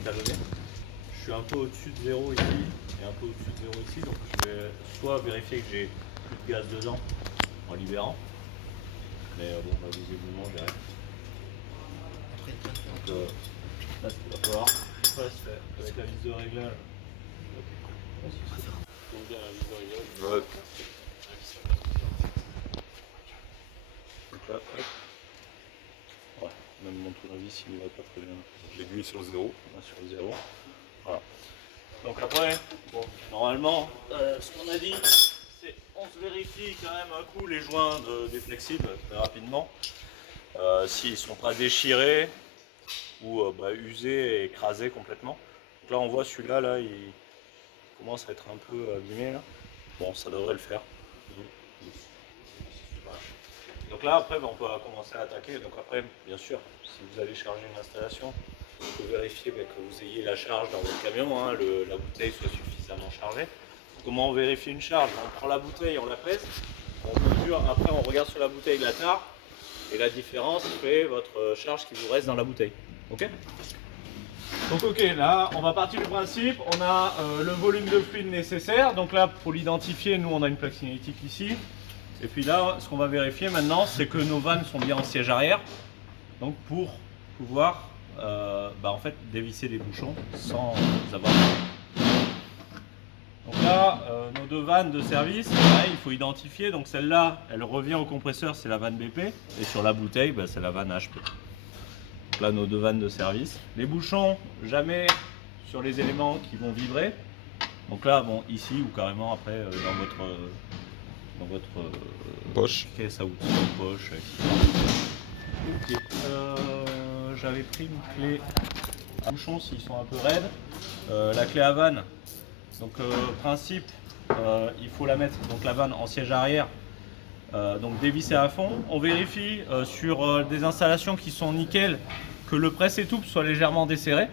étalonné. Je suis un peu au-dessus de zéro ici et un peu au-dessus de zéro ici, donc je vais soit vérifier que j'ai plus de gaz dedans en libérant, mais bon, bah, visiblement j'ai rien. Donc là, ce qu'il va falloir faire avec la vis de réglage. Donc bien la vis de réglage. Ouais. Donc là, hop. Ouais, même mon tournevis il ne va pas très bien. L'aiguille sur le zéro. Sur le zéro. Voilà. Donc après, bon, normalement, ce qu'on a dit, c'est on se vérifie quand même un coup les joints des flexibles très rapidement. S'ils ne sont pas déchirés ou usés et écrasés complètement. Donc là on voit celui-là, là, il commence à être un peu abîmé. Là. Bon, ça devrait le faire. Voilà. Donc là après on peut commencer à attaquer. Donc après, bien sûr, si vous allez charger une installation, il faut vérifier que vous ayez la charge dans votre camion, hein, la bouteille soit suffisamment chargée. Comment on vérifie une charge? On prend la bouteille, on la pèse, on mesure, après on regarde sur la bouteille la tare, et la différence fait votre charge qui vous reste dans la bouteille. Ok? Donc ok, là on va partir du principe, on a le volume de fluide nécessaire, donc là pour l'identifier, nous on a une plaque signalétique ici, et puis là ce qu'on va vérifier maintenant c'est que nos vannes sont bien en siège arrière, donc pour pouvoir en fait dévisser les bouchons sans avoir. Donc là, nos deux vannes de service, pareil, il faut identifier. Donc celle-là, elle revient au compresseur, c'est la vanne BP. Et sur la bouteille, c'est la vanne HP. Donc là, nos deux vannes de service. Les bouchons, jamais sur les éléments qui vont vibrer. Donc là, bon, ici ou carrément après dans votre Poche. caisse à outils, poche, etc. Ok. J'avais pris une clé à bouchons s'ils sont un peu raides. La clé à vanne. Donc principe, il faut la mettre, donc la vanne en siège arrière, donc dévisser à fond. On vérifie sur des installations qui sont nickel que le presse-étoupe soit légèrement desserré,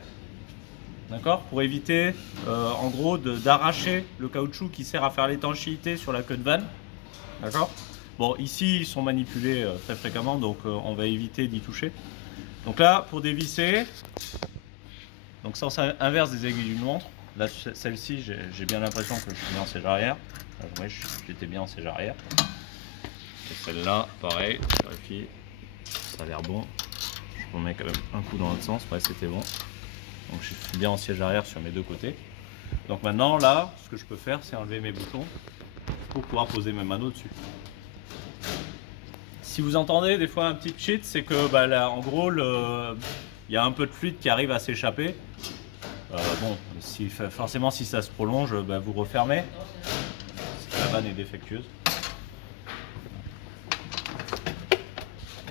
d'accord, pour éviter en gros d'arracher le caoutchouc qui sert à faire l'étanchéité sur la queue de vanne, d'accord. Bon, ici ils sont manipulés très fréquemment, donc on va éviter d'y toucher. Donc là, pour dévisser, donc sens inverse des aiguilles d'une montre. Là, celle-ci, j'ai bien l'impression que je suis bien en siège arrière. Oui, j'étais bien en siège arrière. Et celle-là, pareil, je vérifie. Ça a l'air bon. Je remets quand même un coup dans l'autre sens. Ouais, c'était bon. Donc, je suis bien en siège arrière sur mes deux côtés. Donc maintenant, là, ce que je peux faire, c'est enlever mes boutons pour pouvoir poser mes manos dessus. Si vous entendez des fois un petit cheat, c'est que là, en gros, il y a un peu de fluide qui arrive à s'échapper. Bon, forcément si ça se prolonge, vous refermez. Si la vanne est défectueuse.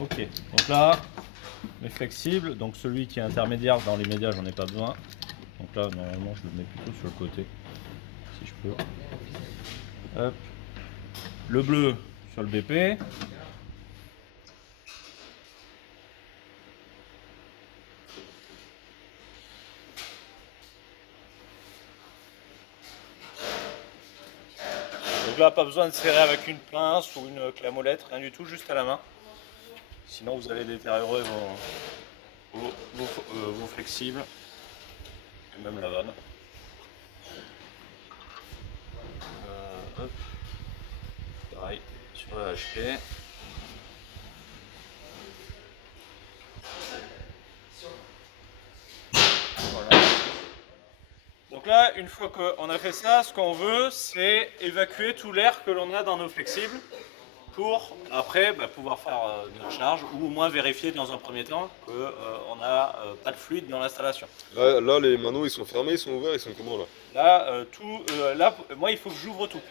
Ok, donc là, les flexibles, donc celui qui est intermédiaire dans les médias, j'en ai pas besoin. Donc là, normalement, je le mets plutôt sur le côté, si je peux. Hop. Le bleu sur le BP. Donc là, pas besoin de serrer avec une pince ou une clamolette, rien du tout, juste à la main. Sinon, vous allez détériorer vos flexibles et même la vanne. Hop. Pareil sur la HP. Voilà. Donc là, une fois qu'on a fait ça, ce qu'on veut, c'est évacuer tout l'air que l'on a dans nos flexibles pour après pouvoir faire notre charge ou au moins vérifier dans un premier temps qu'on n'a pas de fluide dans l'installation. Là, les manos, ils sont fermés, ils sont ouverts, ils sont comment là? Là, moi, il faut que j'ouvre tout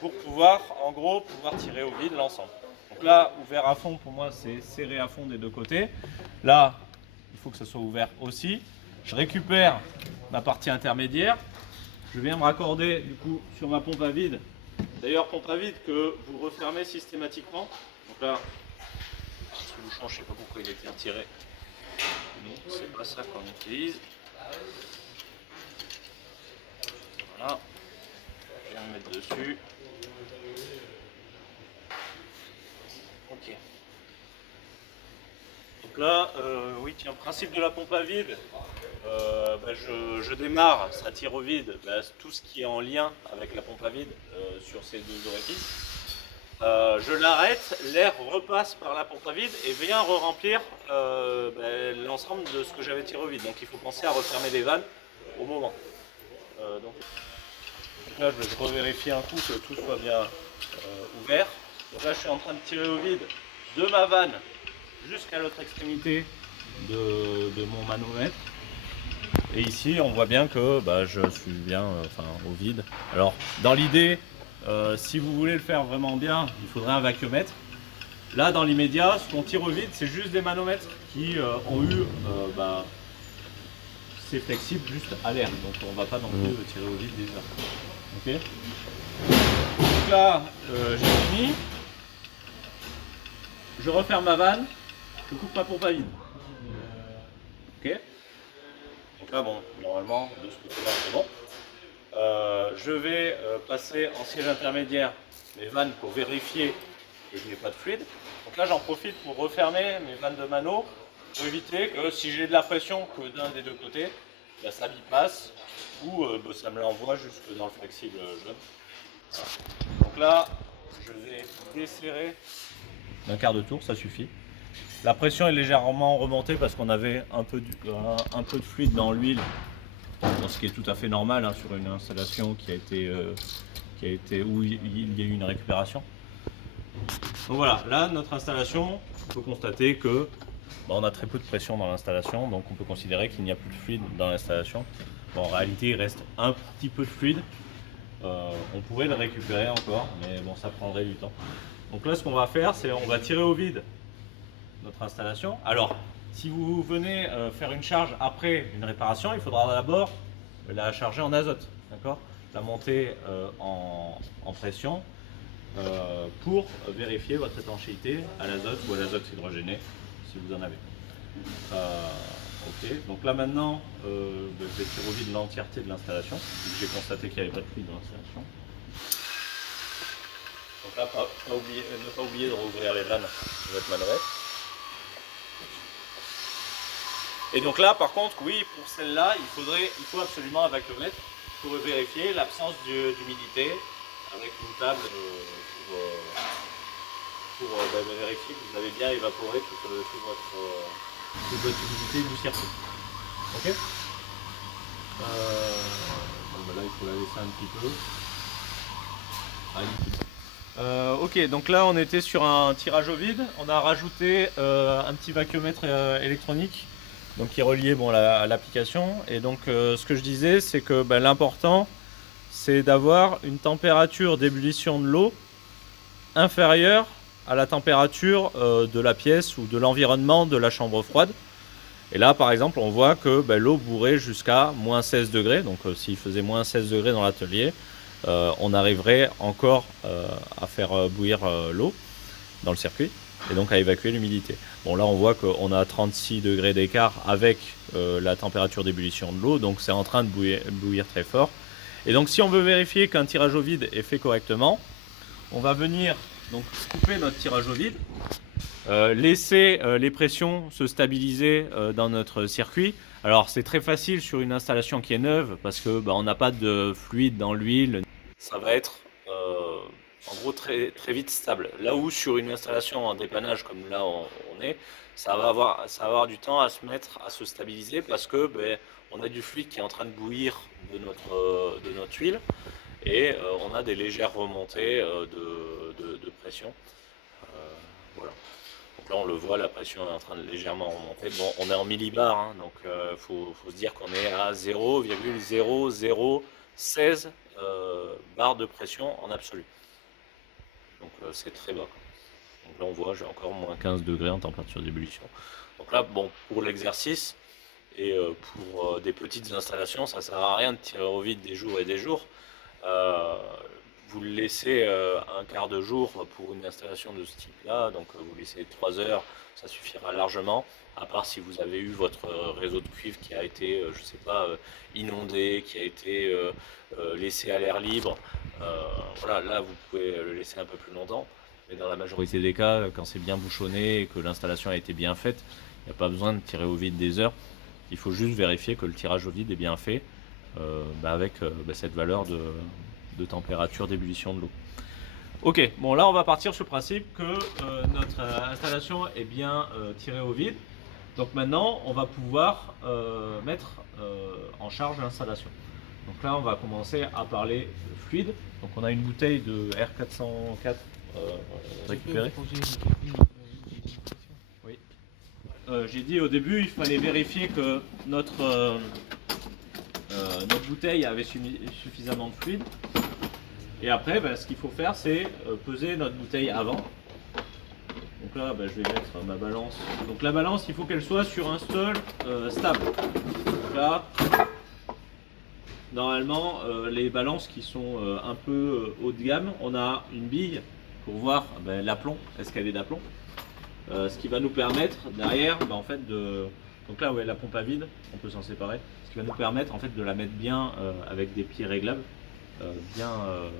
pour pouvoir, en gros, tirer au vide l'ensemble. Donc là, ouvert à fond, pour moi, c'est serré à fond des deux côtés. Là, il faut que ça soit ouvert aussi. Je récupère ma partie intermédiaire. Je viens me raccorder du coup sur ma pompe à vide. D'ailleurs, pompe à vide que vous refermez systématiquement. Donc là, ce bouchon, je ne sais pas pourquoi il a été retiré. Non, c'est pas ça qu'on utilise. Voilà. Je viens me mettre dessus. Ok. Donc là, oui, tiens, principe de la pompe à vide. je démarre, ça tire au vide, tout ce qui est en lien avec la pompe à vide sur ces deux orifices. Je l'arrête, l'air repasse par la pompe à vide et vient re-remplir l'ensemble de ce que j'avais tiré au vide. Donc il faut penser à refermer les vannes au moment. Donc là je vais revérifier un coup que tout soit bien ouvert. Donc là je suis en train de tirer au vide de ma vanne jusqu'à l'autre extrémité de mon manomètre. Et ici on voit bien que je suis bien au vide. Alors dans l'idée, si vous voulez le faire vraiment bien, il faudrait un vacuomètre. Là dans l'immédiat, ce qu'on tire au vide, c'est juste des manomètres qui ont eu c'est flexible juste à l'air, donc on ne va pas non plus tirer au vide des heures. Ok. Donc là j'ai fini. Je referme ma vanne, je coupe ma pompe à vide. Ok. Donc là bon, normalement de ce côté-là c'est bon. Je vais passer en siège intermédiaire mes vannes pour vérifier que je n'ai pas de fluide. Donc là j'en profite pour refermer mes vannes de mano pour éviter que si j'ai de la pression que d'un des deux côtés, ça bipasse ou ça me l'envoie jusque dans le flexible jaune. Voilà. Donc là je vais desserrer d'un quart de tour, ça suffit. La pression est légèrement remontée parce qu'on avait un peu de fluide dans l'huile. Ce qui est tout à fait normal sur une installation qui a été où il y a eu une récupération. Donc voilà, là notre installation, on peut constater que on a très peu de pression dans l'installation, donc on peut considérer qu'il n'y a plus de fluide dans l'installation. Bon, en réalité, il reste un petit peu de fluide. On pourrait le récupérer encore, mais bon, ça prendrait du temps. Donc là, ce qu'on va faire, c'est on va tirer au vide notre installation. Alors, si vous venez faire une charge après une réparation, il faudra d'abord la charger en azote, d'accord ? La monter en pression pour vérifier votre étanchéité à l'azote ou à l'azote hydrogéné, si vous en avez. Ok, donc là maintenant, je vais tirer au vide l'entièreté de l'installation. J'ai constaté qu'il n'y avait pas de fluide dans l'installation. Donc là, ne pas oublier de rouvrir les vannes de votre manomètre. Et donc là, par contre, oui, pour celle-là, il faut absolument un vacuomètre pour vérifier l'absence d'humidité avec une table pour vérifier que vous avez bien évaporé toute votre humidité du circuit. Ok. Là, il faut la laisser un petit peu. Ok, donc là on était sur un tirage au vide. On a rajouté un petit vacuomètre électronique, donc qui est relié à l'application. Et donc ce que je disais, c'est que l'important, c'est d'avoir une température d'ébullition de l'eau inférieure à la température de la pièce ou de l'environnement de la chambre froide. Et là, par exemple, on voit que l'eau bourrait jusqu'à moins 16 degrés. Donc s'il faisait moins 16 degrés dans l'atelier, on arriverait encore à faire bouillir l'eau dans le circuit et donc à évacuer l'humidité. Bon, là on voit qu'on a 36 degrés d'écart avec la température d'ébullition de l'eau, donc c'est en train de bouillir très fort. Et donc si on veut vérifier qu'un tirage au vide est fait correctement, on va venir donc couper notre tirage au vide, laisser les pressions se stabiliser dans notre circuit. Alors c'est très facile sur une installation qui est neuve parce que on n'a pas de fluide dans l'huile. Ça va être en gros très, très vite stable. Là où sur une installation en dépannage comme là on est, ça va avoir du temps à se mettre, à se stabiliser parce que on a du fluide qui est en train de bouillir de notre huile et on a des légères remontées de pression. Voilà. Donc là on le voit, la pression est en train de légèrement remonter. Bon, on est en millibars, donc faut se dire qu'on est à 0,0016 barres de pression en absolu. Donc c'est très bas. Donc là on voit, j'ai encore moins 15 degrés en température d'ébullition. Donc là, bon, pour l'exercice et pour des petites installations, ça sert à rien de tirer au vide des jours et des jours. Vous le laissez un quart de jour pour une installation de ce type-là, donc vous laissez 3 heures, ça suffira largement, à part si vous avez eu votre réseau de cuivre qui a été, je sais pas, inondé, qui a été laissé à l'air libre. Voilà, là vous pouvez le laisser un peu plus longtemps, mais dans la majorité des cas, quand c'est bien bouchonné et que l'installation a été bien faite, il n'y a pas besoin de tirer au vide des heures. Il faut juste vérifier que le tirage au vide est bien fait avec cette valeur de température d'ébullition de l'eau. Ok, bon là on va partir sur le principe que notre installation est bien tirée au vide. Donc maintenant on va pouvoir mettre en charge l'installation. Donc là on va commencer à parler de fluide. Donc on a une bouteille de R404 récupérée. Oui. J'ai dit au début il fallait vérifier que notre bouteille avait suffisamment de fluide. Et après, ce qu'il faut faire, c'est peser notre bouteille avant. Donc là, je vais mettre ma balance. Donc la balance, il faut qu'elle soit sur un sol stable. Donc là, normalement, les balances qui sont un peu haut de gamme, on a une bille pour voir l'aplomb, est-ce qu'elle est d'aplomb. Ce qui va nous permettre derrière, en fait, donc là où est la pompe à vide, on peut s'en séparer. Ce qui va nous permettre en fait de la mettre bien avec des pieds réglables.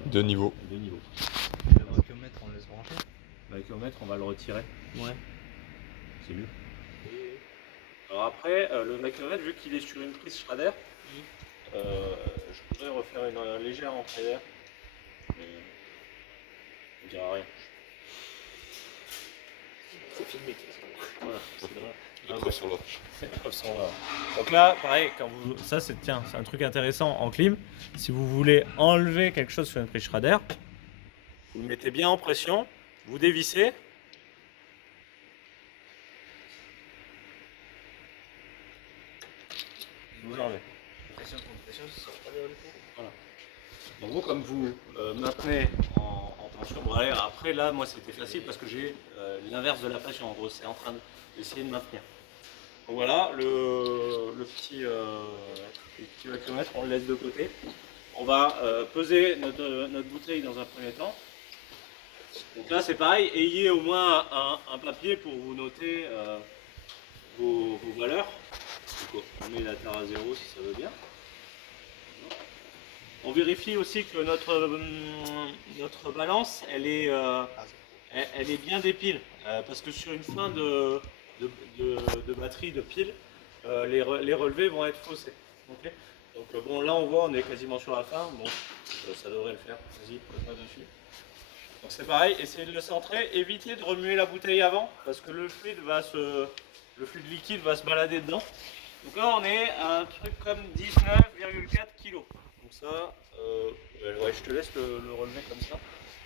De niveau. Le vacuomètre, on le laisse brancher. Le vacuomètre, on va le retirer. Ouais. C'est mieux. Alors après, le vacuomètre, vu qu'il est sur une prise Schrader, je pourrais refaire une légère entrée d'air. Mais on dira rien. C'est filmé. Voilà, c'est vrai. Les preuves sont là. Donc là, pareil, ça c'est un truc intéressant en clim. Si vous voulez enlever quelque chose sur une prise Schrader, vous le mettez bien en pression, vous dévissez. Vous enlevez. Pression contre pression, ça sort pas vers le coup. Voilà. En gros, comme vous maintenez en tension, bon, allez, après là, moi c'était facile parce que j'ai l'inverse de la pression. En gros, c'est en train d'essayer de maintenir. Donc voilà, le petit vacuomètre, on le laisse de côté. On va peser notre bouteille dans un premier temps. Donc là, c'est pareil, ayez au moins un papier pour vous noter vos valeurs. Donc, on met la terre à 0 si ça veut bien. On vérifie aussi que notre balance, elle est bien des piles. Parce que sur une fin de batterie de piles, les relevés vont être faussés. Okay. Donc bon, là on voit, on est quasiment sur la fin. Bon, ça devrait le faire. Vas-y, pas dessus. Donc c'est pareil, essayez de le centrer. Évitez de remuer la bouteille avant, parce que le fluide liquide va se balader dedans. Donc là on est à un truc comme 19,4 kg. Donc ça, je te laisse le relever comme ça.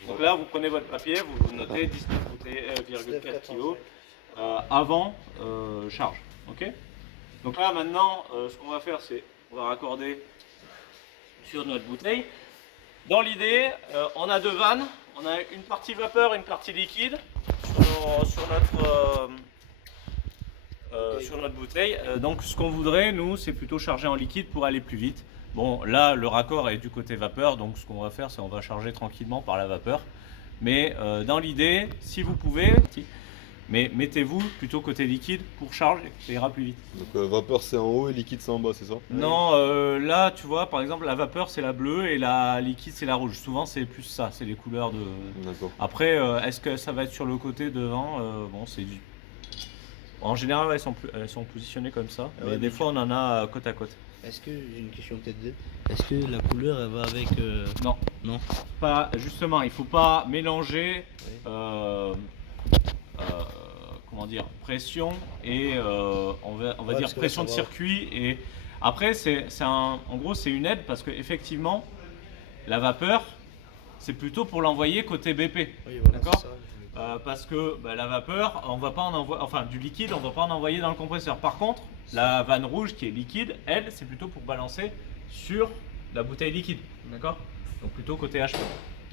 Donc là vous prenez votre papier, vous notez 19,4 kg avant charge. Okay. Donc là maintenant, ce qu'on va faire, c'est on va raccorder sur notre bouteille. Dans l'idée, on a deux vannes, on a une partie vapeur et une partie liquide sur notre bouteille. Donc ce qu'on voudrait, nous, c'est plutôt charger en liquide pour aller plus vite. Bon, là, le raccord est du côté vapeur, donc ce qu'on va faire, c'est on va charger tranquillement par la vapeur. Mais dans l'idée, si vous pouvez, mais mettez-vous plutôt côté liquide pour charger, ça ira plus vite. Donc vapeur c'est en haut et liquide c'est en bas, c'est ça? Non, là tu vois, par exemple la vapeur c'est la bleue et la liquide c'est la rouge. Souvent c'est plus ça, c'est les couleurs de... D'accord. Après, est-ce que ça va être sur le côté devant? Bon, c'est du... En général, elles sont positionnées comme ça, mais des fois on en a côte à côte. Est-ce que, j'ai une question peut-être deux, est-ce que la couleur elle va avec... Non. Non. Pas, justement, il faut pas mélanger... Oui. Comment dire, pression et on va dire parce que pression de ça va- circuit. Et après en gros c'est une aide parce que effectivement la vapeur c'est plutôt pour l'envoyer côté BP. Oui, voilà, D'accord. c'est ça, Parce que la vapeur, on va pas en envoyer, enfin du liquide, on va pas en envoyer dans le compresseur. Par contre, la vanne rouge qui est liquide, elle, c'est plutôt pour balancer sur la bouteille liquide. D'accord. Donc plutôt côté HP. Donc,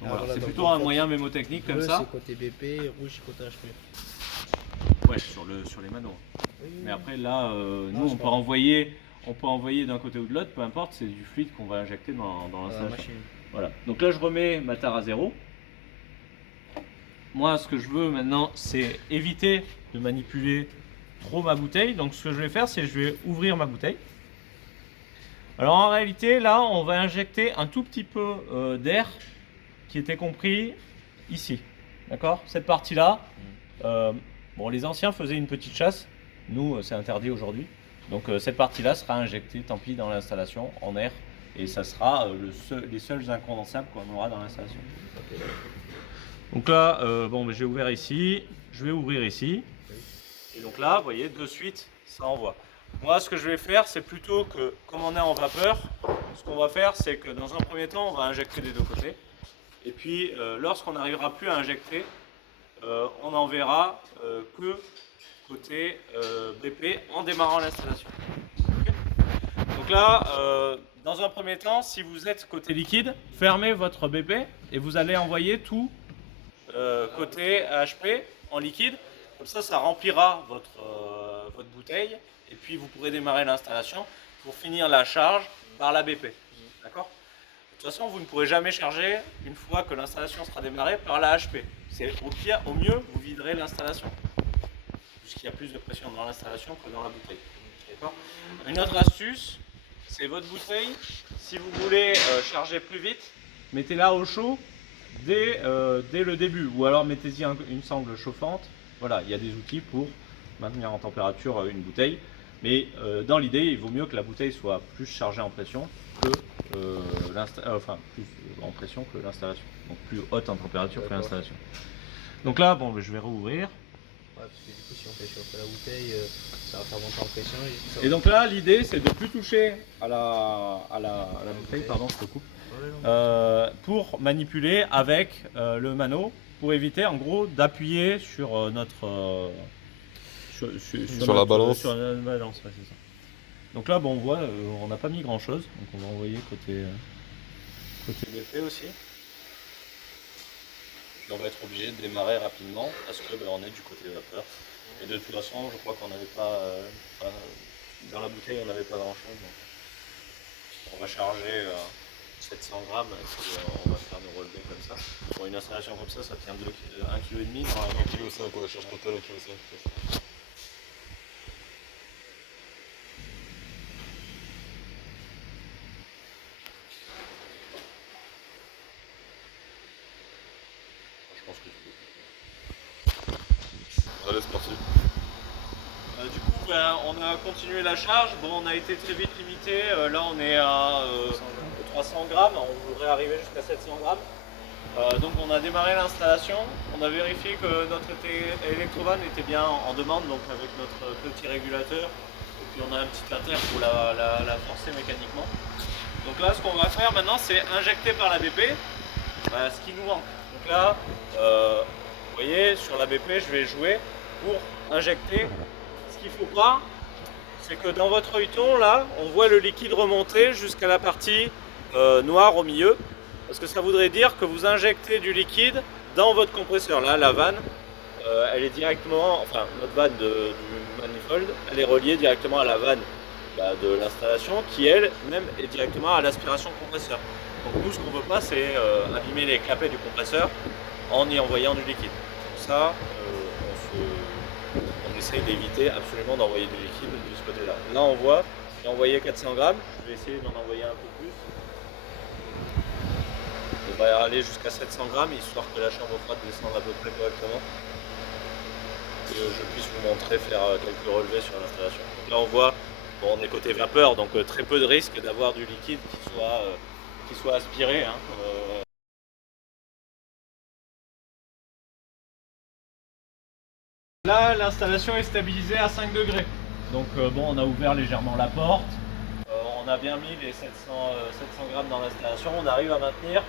voilà, voilà, c'est donc, plutôt en un fait, moyen mémotechnique comme Bleu, ça. c'est côté BP, rouge c'est côté HP. Ouais, sur les manos. Oui, Mais après là, nous je on peut comprends. envoyer d'un côté ou de l'autre, peu importe, c'est du fluide qu'on va injecter dans la l'installation. machine. Voilà. Donc là je remets ma tare à 0. Moi ce que je veux maintenant c'est éviter de manipuler trop ma bouteille. Donc ce que je vais faire c'est je vais ouvrir ma bouteille. Alors en réalité là on va injecter un tout petit peu d'air qui était compris ici. D'accord. Cette partie là. Bon, les anciens faisaient une petite chasse. Nous, c'est interdit aujourd'hui. Donc cette partie-là sera injectée, tant pis, dans l'installation en air, et ça sera les seuls incondensables qu'on aura dans l'installation. Donc là, bon, j'ai ouvert ici, je vais ouvrir ici, et donc là, vous voyez, de suite, ça envoie. Moi, ce que je vais faire, c'est plutôt que, comme on est en vapeur, ce qu'on va faire, c'est que dans un premier temps, on va injecter des deux côtés, et puis lorsqu'on n'arrivera plus à injecter, on n'enverra que côté BP en démarrant l'installation. Okay. Donc là, dans un premier temps, si vous êtes côté liquide, fermez votre BP et vous allez envoyer tout côté HP en liquide. Comme ça remplira votre bouteille et puis vous pourrez démarrer l'installation pour finir la charge par la BP. D'accord ? De toute façon, vous ne pourrez jamais charger une fois que l'installation sera démarrée par la HP. C'est au mieux, vous viderez l'installation, puisqu'il y a plus de pression dans l'installation que dans la bouteille. Une autre astuce, c'est votre bouteille, si vous voulez charger plus vite, mettez-la au chaud dès le début, ou alors mettez-y une sangle chauffante. Voilà, il y a des outils pour maintenir en température une bouteille, mais dans l'idée, il vaut mieux que la bouteille soit plus chargée en pression que plus en pression que l'installation, donc plus haute en température que l'installation. Donc là, bon, je vais rouvrir. Ouais, parce que du coup, si on fait chauffer la bouteille, ça va faire monter en pression. Et donc là, l'idée, c'est de ne plus toucher à la bouteille, pardon, je te coupe, pour manipuler avec le mano, pour éviter, en gros, d'appuyer sur notre sur la balance. Sur la balance, ouais, c'est ça. Donc là, bon, on voit, on n'a pas mis grand chose, donc on va envoyer côté BP aussi. On va être obligé de démarrer rapidement parce que on est du côté vapeur. Et de toute façon, je crois qu'on n'avait pas dans la bouteille, on n'avait pas grand chose. Donc on va charger 700 grammes et puis on va faire nos relevés comme ça. Pour une installation comme ça tient 1,5 kg. 1,5 kg, ouais, charge totale 1,5 kg. Allez, c'est parti. Du coup, on a continué la charge. Bon, on a été très vite limité. Là, on est à 300 grammes. On voudrait arriver jusqu'à 700 grammes. Donc, on a démarré l'installation. On a vérifié que notre électrovan était bien en demande, donc avec notre petit régulateur. Et puis, on a un petit inter pour la forcer mécaniquement. Donc là, ce qu'on va faire maintenant, c'est injecter par la BP ce qui nous manque. Donc là, vous voyez, sur la BP, je vais jouer pour injecter. Ce qu'il ne faut pas, c'est que dans votre œilleton, là, on voit le liquide remonter jusqu'à la partie noire au milieu. Parce que ça voudrait dire que vous injectez du liquide dans votre compresseur. Là, la vanne, elle est directement, enfin, notre vanne du manifold, elle est reliée directement à la vanne de l'installation qui, elle-même, est directement à l'aspiration compresseur. Donc nous, ce qu'on ne veut pas, c'est abîmer les clapets du compresseur en y envoyant du liquide. Pour ça, on essaye d'éviter absolument d'envoyer du liquide de ce côté-là. Là, on voit, j'ai envoyé 400 grammes. Je vais essayer d'en envoyer un peu plus. On va aller jusqu'à 700 grammes, histoire que la chambre froide descende à peu près correctement. Et je puisse vous montrer faire quelques relevés sur l'installation. Donc là, on voit, bon, on est côté vapeur, donc très peu de risque d'avoir du liquide qui soit aspiré. Hein. Là, l'installation est stabilisée à 5 degrés. Donc bon, on a ouvert légèrement la porte. On a bien mis les 700 grammes dans l'installation. On arrive à maintenir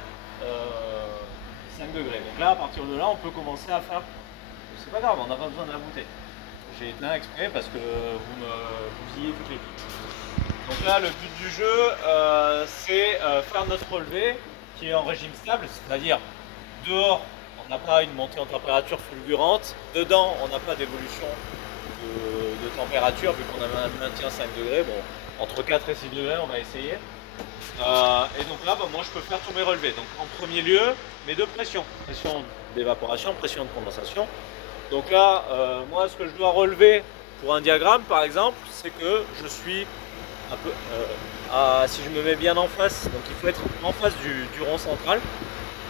5 degrés. Donc là, à partir de là, on peut commencer à faire... C'est pas grave, on n'a pas besoin de la bouteille. J'ai éteint exprès parce que vous bousillez toutes les piles. Donc là, le but du jeu, c'est faire notre relevé qui est en régime stable, c'est-à-dire dehors, on n'a pas une montée en température fulgurante. Dedans, on n'a pas d'évolution de température vu qu'on a un maintien 5 degrés. Bon, entre 4 et 6 degrés, on va essayer. Et donc là, moi, je peux faire tous mes relevés. Donc en premier lieu, mes deux pressions. Pression d'évaporation, pression de condensation. Donc là, moi, ce que je dois relever pour un diagramme, par exemple, c'est que je suis un peu... si je me mets bien en face, donc il faut être en face du rond central.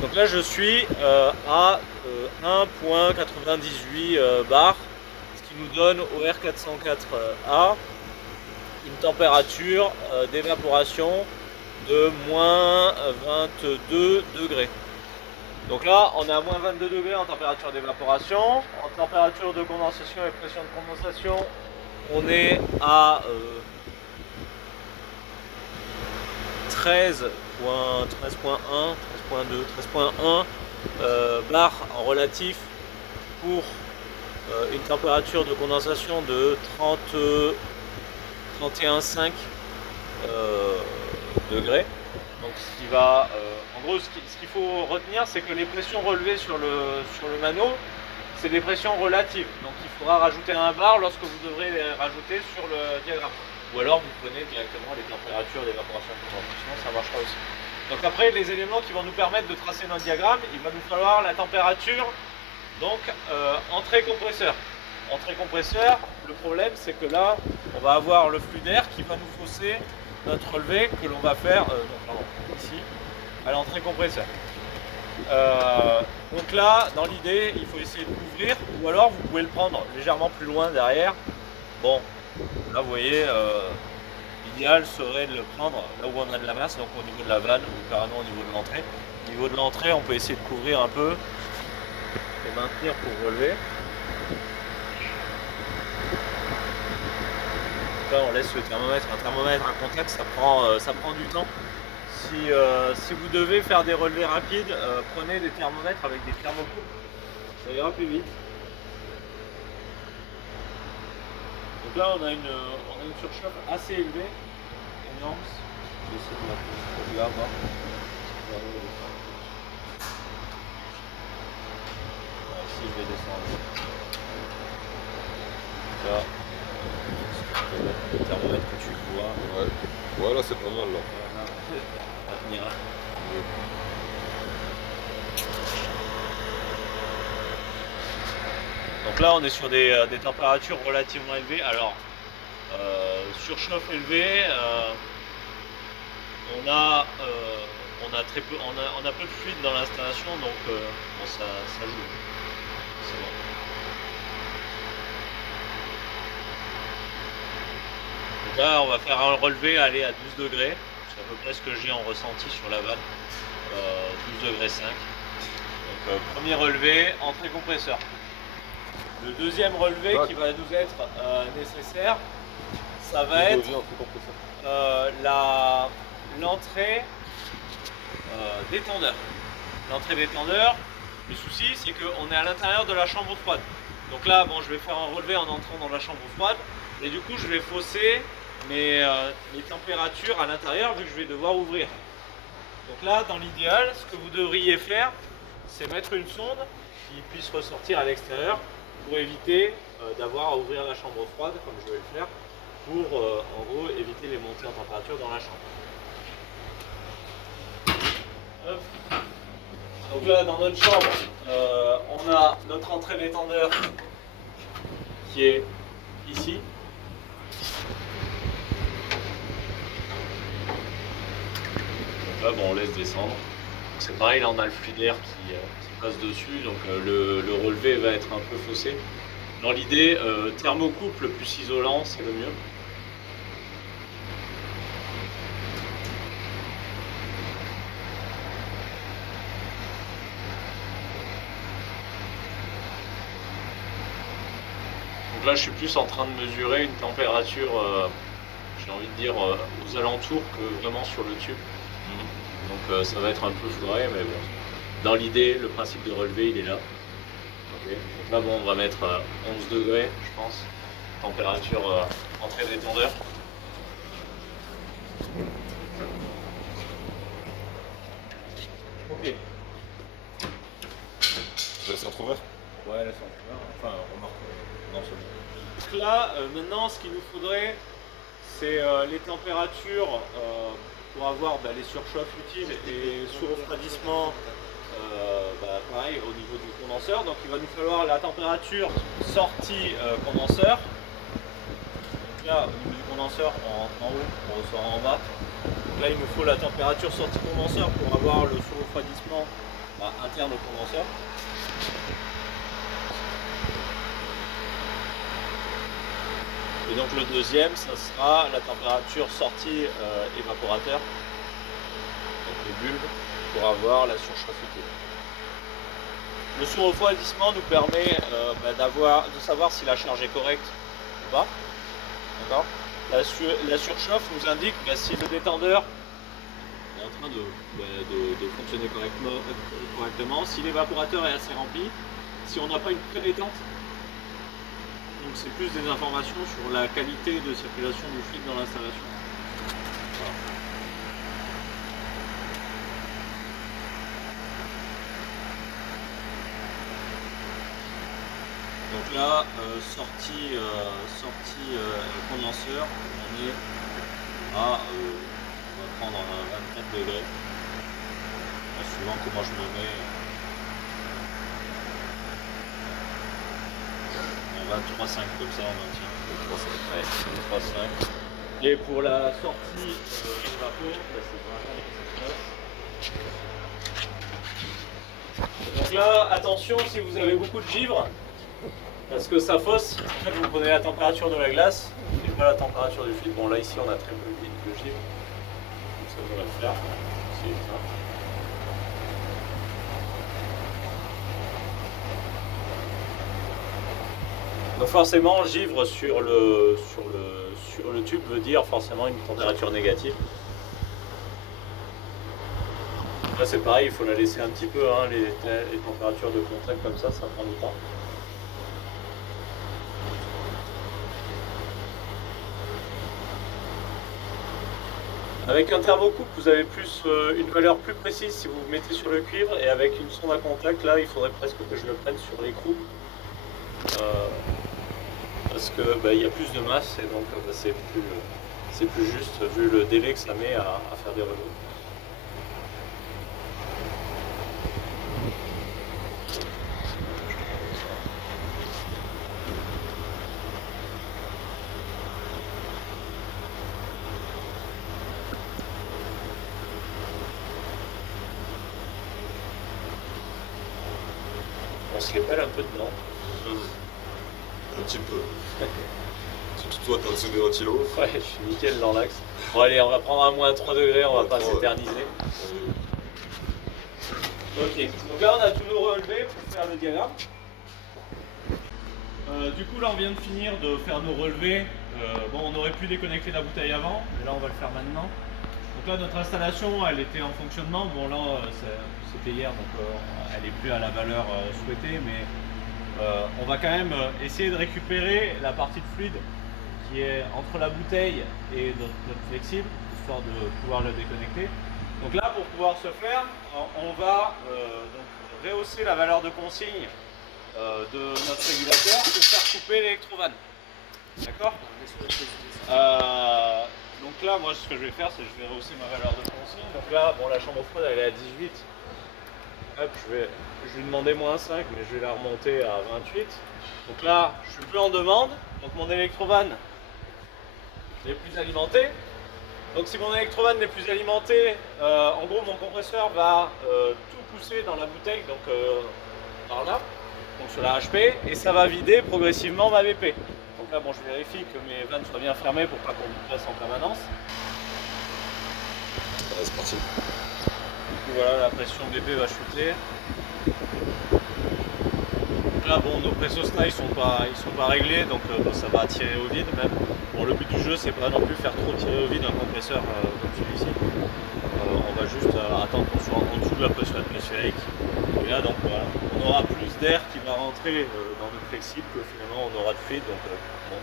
Donc là, je suis à 1,98 bar, ce qui nous donne au R404A une température d'évaporation de moins 22 degrés. Donc là, on est à moins 22 degrés en température d'évaporation. En température de condensation et pression de condensation, on est à 13.1, 13.2, 13.1 bar en relatif pour une température de condensation de 31,5 degrés. Donc ce qui va, en gros, ce qu'il faut retenir, c'est que les pressions relevées sur le mano, c'est des pressions relatives. Donc il faudra rajouter un bar lorsque vous devrez les rajouter sur le diagramme. Ou alors vous prenez directement les températures d'évaporation de condensation, sinon ça marchera aussi. Donc après, les éléments qui vont nous permettre de tracer notre diagramme, il va nous falloir la température, donc entrée compresseur. Entrée compresseur, le problème c'est que là, on va avoir le flux d'air qui va nous fausser notre relevé que l'on va faire ici, à l'entrée compresseur. Donc là, dans l'idée, il faut essayer de couvrir, ou alors vous pouvez le prendre légèrement plus loin derrière. Bon, là vous voyez, l'idéal serait de le prendre là où on a de la masse, donc au niveau de la vanne ou carrément au niveau de l'entrée. Au niveau de l'entrée, on peut essayer de couvrir un peu et maintenir pour relever. Là, on laisse le thermomètre. Un thermomètre à contact, ça prend du temps. Si vous devez faire des relevés rapides, prenez des thermomètres avec des thermocoupes. Ça ira plus vite. Donc là, on a une surchauffe assez élevée, énorme. Je vais essayer de la voir. Ici, je vais descendre. Là, le thermomètre que tu vois. Ouais, voilà, c'est pas mal là. Ça tenira. Donc là, on est sur des températures relativement élevées. Alors, surchauffe élevée, on a peu de fluide dans l'installation, donc bon, ça joue. C'est bon. Donc là, on va faire un relevé, aller à 12 degrés. C'est à peu près ce que j'ai en ressenti sur la vanne. 12 degrés 5. Donc premier relevé, entrée compresseur. Le deuxième relevé qui va nous être nécessaire, ça va être l'entrée d'étendeur. L'entrée d'étendeur, le souci c'est qu'on est à l'intérieur de la chambre froide. Donc là, bon, je vais faire un relevé en entrant dans la chambre froide et du coup je vais fausser mes températures à l'intérieur vu que je vais devoir ouvrir. Donc là, dans l'idéal, ce que vous devriez faire, c'est mettre une sonde qui puisse ressortir à l'extérieur pour éviter d'avoir à ouvrir la chambre froide, comme je vais le faire, pour en gros éviter les montées en température dans la chambre. Hop. Donc là, dans notre chambre, on a notre entrée d'étendeur qui est ici. Donc là, bon, on laisse descendre. C'est pareil, là on a le flux d'air qui passe dessus, donc le relevé va être un peu faussé. Dans l'idée, thermocouple le plus isolant, c'est le mieux. Donc là, je suis plus en train de mesurer une température, j'ai envie de dire, aux alentours que vraiment sur le tube. Donc ça va être un peu foudré, mais bon. Dans l'idée, le principe de relevé, il est là. Okay. Donc là, bon, on va mettre 11 degrés, je pense. Température entrée d'étendeur. Ok. Laisse entrouvert. Ouais, laisse entrouvert. Enfin, remarque, non seulement. Donc là, maintenant, ce qu'il nous faudrait, c'est les températures pour avoir les surchauffes utiles et sous-refroidissement. Pareil au niveau du condenseur, donc il va nous falloir la température sortie condenseur. Donc là, au niveau du condenseur, en haut, on ressort en bas. Donc là, il nous faut la température sortie condenseur pour avoir le sous-refroidissement interne au condenseur. Et donc le deuxième, ça sera la température sortie évaporateur, donc les bulbes, pour avoir la surchauffe utile. Le sous-refroidissement nous permet de savoir si la charge est correcte ou pas. D'accord. La surchauffe nous indique si le détendeur est en train de fonctionner correctement, si l'évaporateur est assez rempli, si on n'a pas une pré-détente. Donc c'est plus des informations sur la qualité de circulation du fluide dans l'installation. Voilà. Donc là, sortie condenseur, on est à, on va prendre 24 degrés, suivant comment je me mets. 23,5 comme ça on maintient. Ouais, 23,5. Et pour la sortie évapo, c'est donc là, attention si vous avez beaucoup de givre, parce que ça fausse. En fait, vous prenez la température de la glace et pas la température du fluide. Bon là ici on a très peu de givre, donc ça devrait le faire. C'est ça. Donc forcément, givre sur le tube veut dire forcément une température négative. Là c'est pareil, il faut la laisser un petit peu, hein, les températures de contact comme ça prend du temps. Avec un thermocouple, vous avez plus une valeur plus précise si vous vous mettez sur le cuivre, et avec une sonde à contact, là il faudrait presque que je le prenne sur l'écrou. Parce que il y a plus de masse et donc c'est plus juste vu le délai que ça met à faire des relevés. On se les pèle un peu dedans. Un petit peu. Surtout toi, t'es en dessous des ventilos. Ouais, je suis nickel dans l'axe. Bon allez, on va prendre un moins 3 degrés, on va pas s'éterniser. Ok, donc là on a tous nos relevés pour faire le diagramme. Du coup là on vient de finir de faire nos relevés. Bon, on aurait pu déconnecter la bouteille avant, mais là on va le faire maintenant. Donc là notre installation elle était en fonctionnement. Bon là c'était hier, donc elle n'est plus à la valeur souhaitée, mais on va quand même essayer de récupérer la partie de fluide qui est entre la bouteille et notre flexible, histoire de pouvoir le déconnecter. Donc là, pour pouvoir ce faire, on va donc rehausser la valeur de consigne de notre régulateur pour faire couper l'électrovanne. D'accord. Donc là, moi, ce que je vais faire, c'est que je vais rehausser ma valeur de consigne. Donc là, bon, la chambre froide, elle est à 18. Hop, je vais lui demander moins 5, mais je vais la remonter à 28. Donc là, je suis plus en demande. Donc mon électrovanne n'est plus alimenté. Donc si mon électrovanne n'est plus alimenté, en gros mon compresseur va tout pousser dans la bouteille, donc par là, donc sur la HP, et ça va vider progressivement ma BP. Donc là bon, je vérifie que mes vannes soient bien fermées pour pas qu'on me presse en permanence. Allez, c'est parti. Du coup voilà, la pression BP va chuter. Là bon, nos pressostats ils sont pas réglés, donc ça va tirer au vide même. Bon, le but du jeu c'est pas non plus faire trop tirer au vide un compresseur comme celui-ci. On va juste attendre qu'on soit en dessous de la pression atmosphérique. Et là donc voilà, on aura plus d'air qui va rentrer dans notre flexible que finalement on aura de fluide. Donc bon,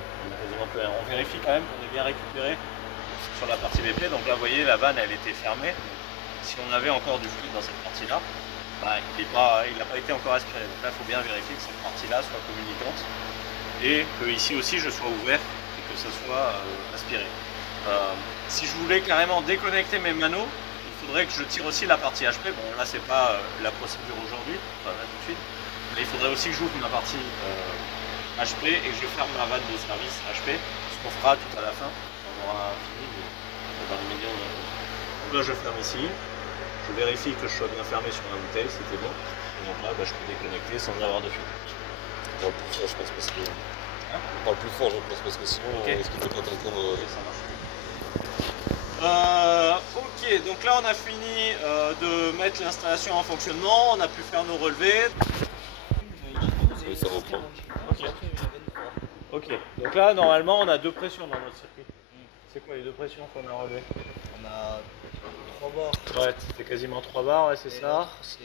on vérifie quand même qu'on est bien récupéré sur la partie BP. Donc là vous voyez la vanne elle était fermée. Si on avait encore du fluide dans cette partie là, il n'a pas été encore aspiré. Donc là, il faut bien vérifier que cette partie-là soit communicante et que ici aussi je sois ouvert et que ça soit aspiré. Si je voulais carrément déconnecter mes manos, il faudrait que je tire aussi la partie HP. Bon, là, c'est pas la procédure aujourd'hui, enfin là tout de suite, mais il faudrait aussi que j'ouvre ma partie HP et que je ferme ma vanne de service HP, ce qu'on fera tout à la fin. On aura fini, mais dans les médias, donc là, je ferme ici. Je vérifie que je sois bien fermé sur ma bouteille, c'était bon. Et donc là, je peux déconnecter sans avoir de fil. Pour ça, je pense que c'est bien. Parle plus fort, je pense, parce que sinon, Ok. on risque de pas t'entendre. Ok, donc là on a fini de mettre l'installation en fonctionnement, on a pu faire nos relevés. Et ça reprend. Ok. Ok, donc là normalement on a 2 pressions dans notre circuit. C'est quoi les 2 pressions qu'on a relevées? On a 3 barres. Ouais, c'était quasiment 3 bars, ouais, c'est Et ça. l'autre, c'est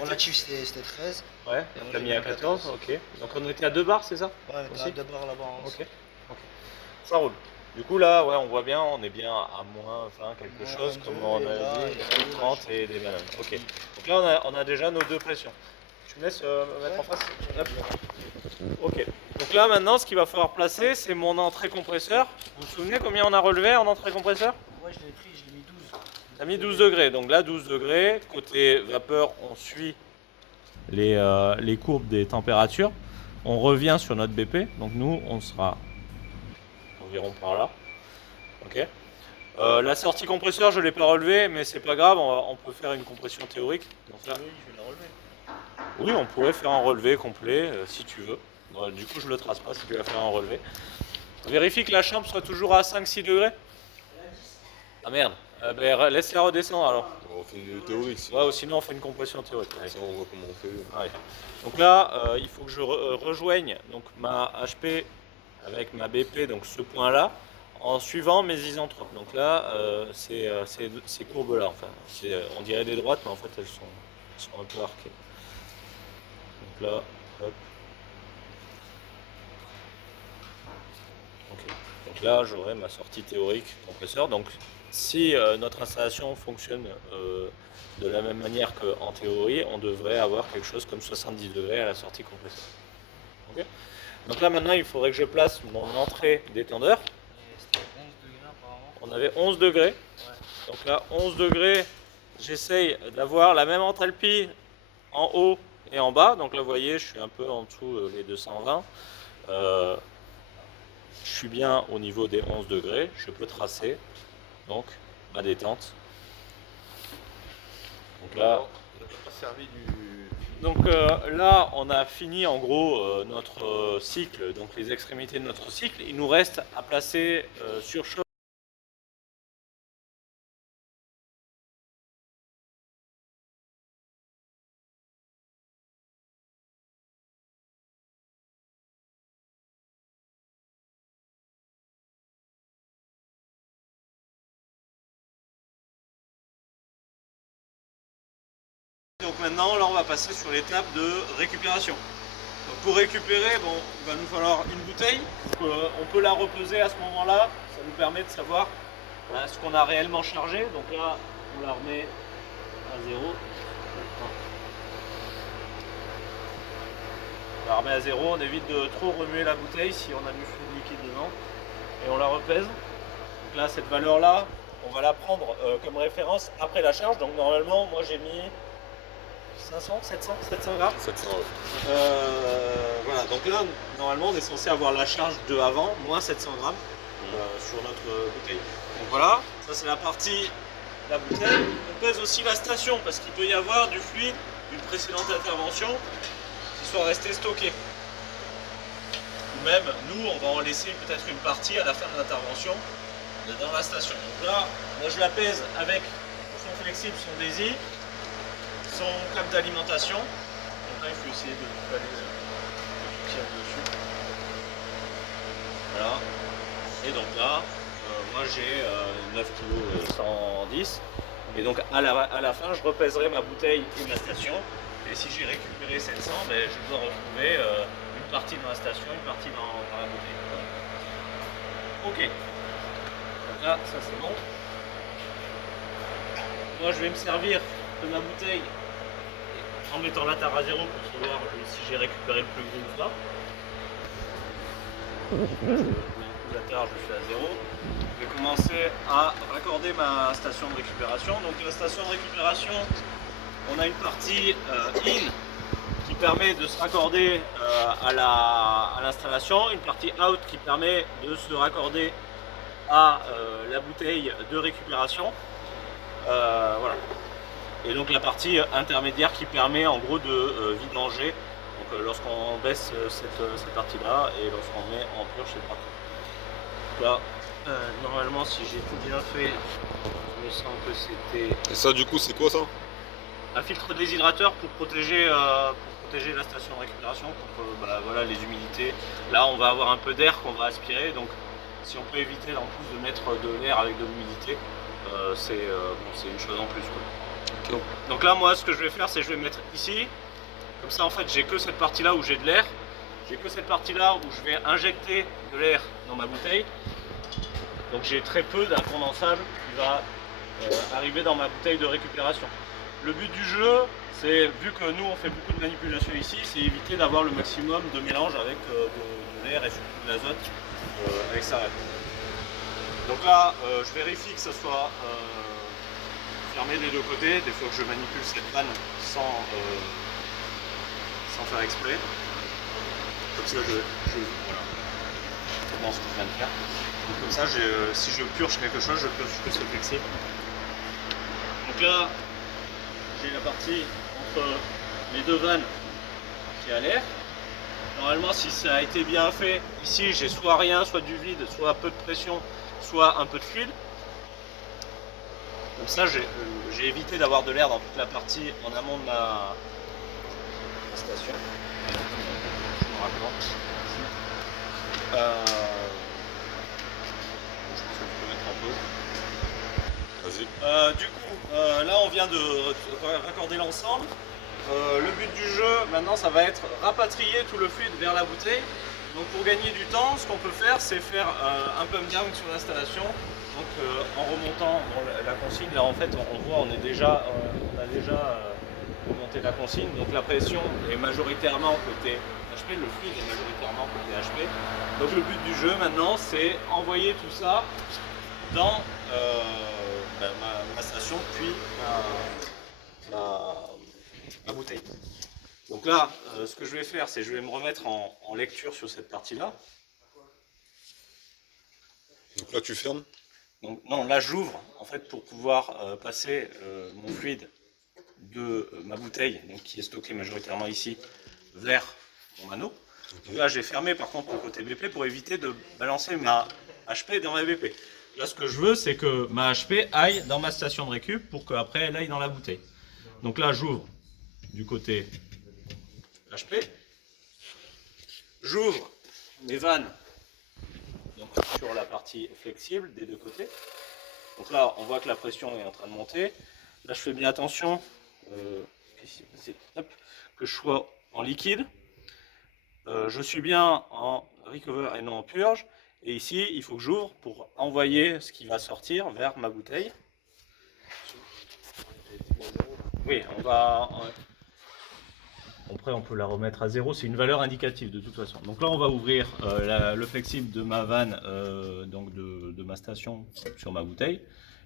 en relatif c'était 13. Ouais, Et on t'as l'a mis à 14, ok. Donc on était à 2 bars, c'est ça? Ouais, on était à Aussi 2 barres là-bas. Ok, ok. Ça roule. Du coup là, ouais, on voit bien, on est bien à moins 20 quelque Moins chose, 22, comme on et a là, dit, il y a 30 et des bananes. Ok. Donc là on a déjà nos 2 pressions. Tu me laisses me mettre en face? Hop. Ok. Donc là maintenant ce qu'il va falloir placer c'est mon entrée compresseur. Vous vous souvenez combien on a relevé en entrée compresseur? Ouais, je l'ai pris, je l'ai mis 12. On a mis 12 degrés. Donc là 12 degrés. Côté vapeur on suit les courbes des températures. On revient sur notre BP. Donc nous on sera environ par là. Ok. La sortie compresseur je ne l'ai pas relevée mais c'est pas grave, on peut faire une compression théorique. Donc là, Oui, je vais la relever. oui, on pourrait faire un relevé complet si tu veux. Bon, du coup, je le trace pas si tu vas faire un relevé. Vérifie que la chambre soit toujours à 5-6 degrés. Ah merde. Laisse-la redescendre alors. On fait une théorique, sinon. Ouais, ou sinon on fait une compression théorique. Allez. Ça, on voit comment on fait. Allez. Donc là, il faut que je rejoigne donc, ma HP avec ma BP, donc ce point-là, en suivant mes isentropes. Donc là, c'est ces courbes-là. Enfin, on dirait des droites, mais en fait, elles sont un peu arquées. Donc là, hop. Ok. Donc là, j'aurai ma sortie théorique compresseur. Donc, si notre installation fonctionne de la même manière qu'en théorie, on devrait avoir quelque chose comme 70 degrés à la sortie compresseur. Okay. Donc là, maintenant, il faudrait que je place mon entrée détendeur. C'était 11 degrés apparemment. On avait 11 degrés. Ouais. Donc là, 11 degrés, j'essaye d'avoir la même enthalpie en haut et en bas. Donc là, vous voyez, je suis un peu en dessous les 220. Je suis bien au niveau des 11 degrés. Je peux tracer donc ma détente. Donc là, on n'a pas servi du. donc là, on a fini en gros notre cycle, donc les extrémités de notre cycle. Il nous reste à placer sur chauffe. Donc maintenant, là, on va passer sur l'étape de récupération. Donc pour récupérer, bon, il va nous falloir une bouteille. Donc, on peut la repeser à ce moment-là. Ça nous permet de savoir ce qu'on a réellement chargé. Donc là, on la remet à 0. On la remet à 0. On évite de trop remuer la bouteille si on a du fluide liquide dedans. Et on la repèse. Donc là, cette valeur-là, on va la prendre comme référence après la charge. Donc normalement, moi j'ai mis 500, 700 grammes. 700, ouais. Voilà, donc là, normalement, on est censé avoir la charge de avant, moins 700 grammes sur notre bouteille. Donc voilà, ça c'est la partie, la bouteille. On pèse aussi la station parce qu'il peut y avoir du fluide d'une précédente intervention qui soit resté stocké. Ou même, nous, on va en laisser peut-être une partie à la fin de l'intervention dans la station. Donc là, moi je la pèse avec son flexible, son DAISY, son câble d'alimentation. Donc là, il faut essayer de caler le tiers dessus. Voilà. Et donc là, moi j'ai 9 kg 110. Et donc à la fin, je repèserai ma bouteille et ma station. Et si j'ai récupéré 700, ben, je dois retrouver une partie dans la station, une partie dans la bouteille. Ok. Donc là, ça c'est bon. Moi, je vais me servir de ma bouteille en mettant la tare à 0 pour savoir si j'ai récupéré le plus gros ou pas. Je mets un coup la tare, je suis à 0. Je vais commencer à raccorder ma station de récupération. Donc la station de récupération, on a une partie in qui permet de se raccorder à l'installation, une partie out qui permet de se raccorder à la bouteille de récupération. Voilà. Et donc la partie intermédiaire qui permet en gros de vidanger. Donc lorsqu'on baisse cette partie-là et lorsqu'on met en purge cette partie. Donc là, normalement, si j'ai tout bien fait, il me semble que c'était Et ça, du coup, c'est quoi ça? un filtre déshydrateur pour protéger la station de récupération contre voilà, les humidités. Là, on va avoir un peu d'air qu'on va aspirer, donc si on peut éviter en plus de mettre de l'air avec de l'humidité, c'est une chose en plus, quoi. Ok. Donc là, moi, ce que je vais faire, c'est que je vais mettre ici. Comme ça, en fait, j'ai que cette partie-là où j'ai de l'air. J'ai que cette partie-là où je vais injecter de l'air dans ma bouteille. Donc j'ai très peu d'un condensable qui va arriver dans ma bouteille de récupération. Le but du jeu, c'est, vu que nous on fait beaucoup de manipulation ici, c'est éviter d'avoir le maximum de mélange avec de l'air et surtout de l'azote à l'extérieur. Donc là, je vérifie que ça soit fermé des deux côtés, des fois que je manipule cette vanne sans faire exprès. Comme ça, voilà. Comment ce que je viens de faire. Donc comme ça, si je purge quelque chose, je purge que c'est flexible. Donc là, j'ai la partie entre les deux vannes qui est à l'air. Normalement, si ça a été bien fait, ici j'ai soit rien, soit du vide, soit peu de pression, soit un peu de fluide. Comme ça, j'ai évité d'avoir de l'air dans toute la partie en amont de ma station. Je me raccorde. Je pense que je peux mettre en pause. Vas-y. Du coup, là on vient de raccorder l'ensemble. Le but du jeu maintenant, ça va être rapatrier tout le fluide vers la bouteille. Donc pour gagner du temps, ce qu'on peut faire, c'est faire un pump down sur l'installation. Donc en remontant la consigne, là en fait on voit on a déjà remonté la consigne. Donc la pression est majoritairement côté HP, le fluide est majoritairement côté HP. Donc le but du jeu maintenant, c'est envoyer tout ça dans ma station, puis ma bouteille. Donc là, ce que je vais faire, c'est que je vais me remettre en lecture sur cette partie-là. Donc là, tu fermes. Donc non, là j'ouvre en fait pour pouvoir passer mon fluide de ma bouteille, donc qui est stocké majoritairement ici, vers mon anneau. Donc là j'ai fermé par contre le côté BP pour éviter de balancer ma HP dans ma BP. Là ce que je veux, c'est que ma HP aille dans ma station de récup pour qu'après elle aille dans la bouteille. Donc là j'ouvre du côté HP, j'ouvre mes vannes donc sur la partie flexible des deux côtés. Donc là on voit que la pression est en train de monter. Là je fais bien attention que je sois en liquide. Je suis bien en recover et non en purge. Et ici, il faut que j'ouvre pour envoyer ce qui va sortir vers ma bouteille. Oui, après, on peut la remettre à 0. C'est une valeur indicative de toute façon. Donc là, on va ouvrir le flexible de ma vanne, donc de ma station sur ma bouteille.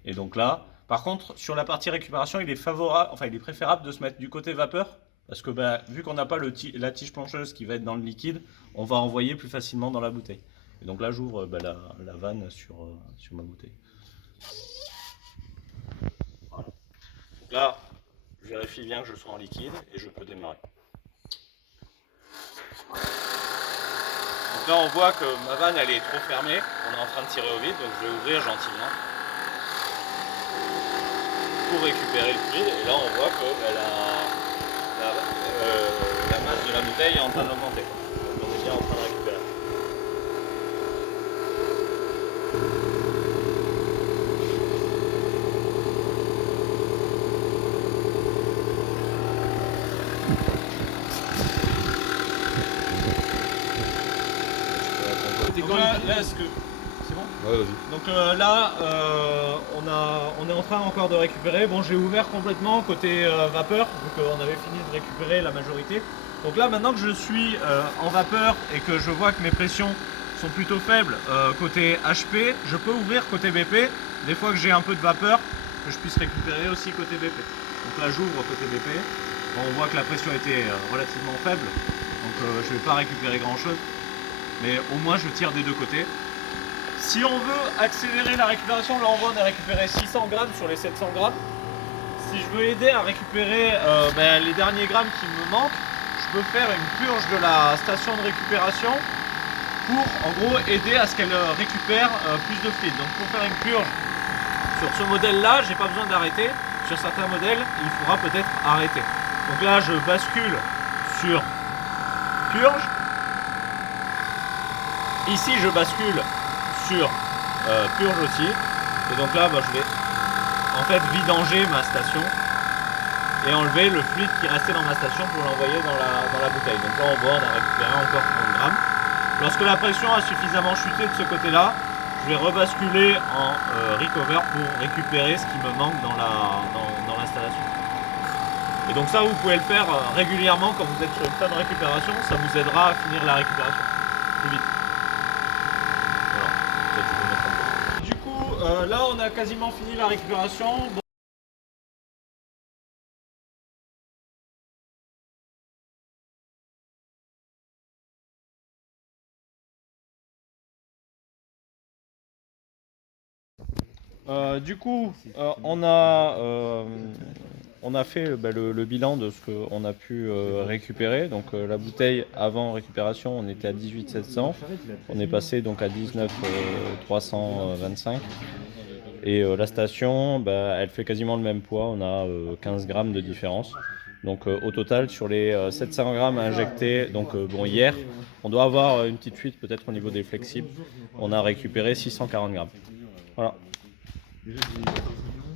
Et donc là, par contre, sur la partie récupération, il est préférable de se mettre du côté vapeur. Parce que vu qu'on n'a pas la tige plancheuse qui va être dans le liquide, on va envoyer plus facilement dans la bouteille. Et donc là j'ouvre la vanne sur ma bouteille. Voilà. Donc là, je vérifie bien que je sois en liquide et je peux démarrer. Donc là on voit que ma vanne elle est trop fermée, on est en train de tirer au vide, donc je vais ouvrir gentiment pour récupérer le fluide. Et là on voit que la masse de la bouteille est en train d'augmenter. Donc on est bien en train de récupérer. Donc là, est-ce que... C'est bon ? Ouais, vas-y. Donc là, on est en train encore de récupérer. Bon, j'ai ouvert complètement côté vapeur, donc on avait fini de récupérer la majorité. Donc là, maintenant que je suis en vapeur et que je vois que mes pressions sont plutôt faibles côté HP, je peux ouvrir côté BP. Des fois que j'ai un peu de vapeur, que je puisse récupérer aussi côté BP. Donc là, j'ouvre côté BP. Bon, on voit que la pression était relativement faible, donc je ne vais pas récupérer grand-chose. Mais au moins, je tire des deux côtés. Si on veut accélérer la récupération, là on voit on a récupéré 600 grammes sur les 700 grammes. Si je veux aider à récupérer les derniers grammes qui me manquent, je peut faire une purge de la station de récupération pour en gros aider à ce qu'elle récupère plus de fluide. Donc pour faire une purge sur ce modèle là, j'ai pas besoin d'arrêter. Sur certains modèles, il faudra peut-être arrêter. Donc là je bascule sur purge. Ici je bascule sur purge aussi. Et donc là je vais en fait vidanger ma station et enlever le fluide qui restait dans ma station pour l'envoyer dans la bouteille. Donc là on voit, on a récupéré encore 30 grammes. Lorsque la pression a suffisamment chuté de ce côté-là, je vais rebasculer en recover pour récupérer ce qui me manque dans l'installation. Et donc ça vous pouvez le faire régulièrement quand vous êtes sur une fin de récupération, ça vous aidera à finir la récupération plus vite. Voilà. Du coup là on a quasiment fini la récupération. Bon. Du coup, on a fait le bilan de ce qu'on a pu récupérer. Donc la bouteille avant récupération, on était à 18 700. On est passé donc à 19 325. Et la station, elle fait quasiment le même poids. On a 15 grammes de différence. Donc au total, sur les 700 grammes injectés, donc bon, hier, on doit avoir une petite fuite peut-être au niveau des flexibles. On a récupéré 640 grammes. Voilà.